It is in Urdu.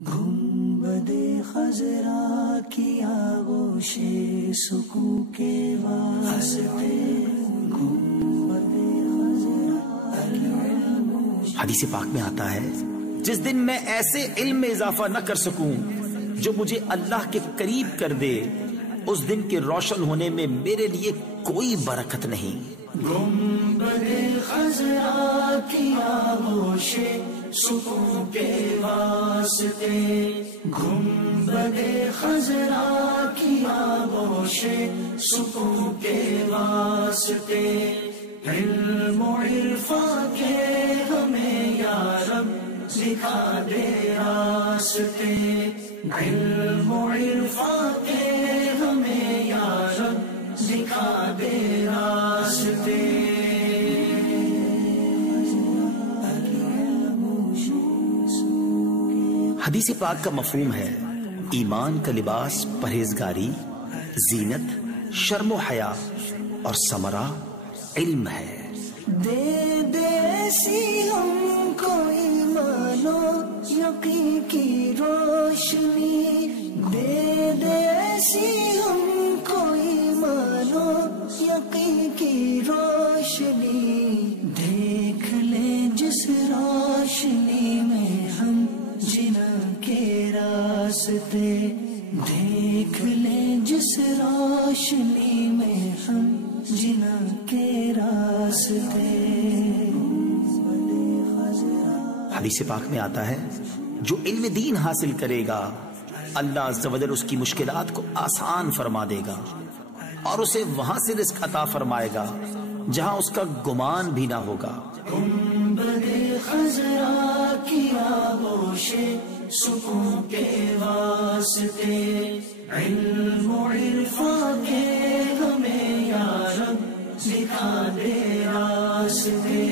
گنبد خضرا کی آغوش سکون کے واسطے گنبد خضرا۔ حدیث پاک میں آتا ہے جس دن میں ایسے علم میں اضافہ نہ کر سکوں جو مجھے اللہ کے قریب کر دے، اس دن کے روشن ہونے میں میرے لیے کوئی برکت نہیں۔ گنبد خضرا کی آغوش سکون کے واسطے، گنبد خضرا کی آغوش سکون کے واسطے، علم و عرفان کے ہمیں یا رب دکھا دے راستے، علم و عرفان کے ہمیں یا رب دکھا دے راستے۔ حدیث پاک کا مفہوم ہے ایمان کا لباس پرہیزگاری، زینت، شرم و حیا اور ثمرہ علم ہے۔ دے دے ایسی ہم کو ایمان و یقین کی روشنی، دے دے ایسی ہم کو ایمان و یقین کی روشنی، دیکھ لے جس روشنی میں ہم جنا کے راستے، دیکھ لے جس روشنی میں ہم جنا کے راستے۔ حدیث پاک میں آتا ہے جو علم دین حاصل کرے گا اللہ عز و جل اس کی مشکلات کو آسان فرما دے گا اور اسے وہاں سے رزق عطا فرمائے گا جہاں اس کا گمان بھی نہ ہوگا۔ گنبد خضرا کی آغوش سکون کے واسطے، علم و عرفان کے ہمیں یا رب دکھا دے راستے۔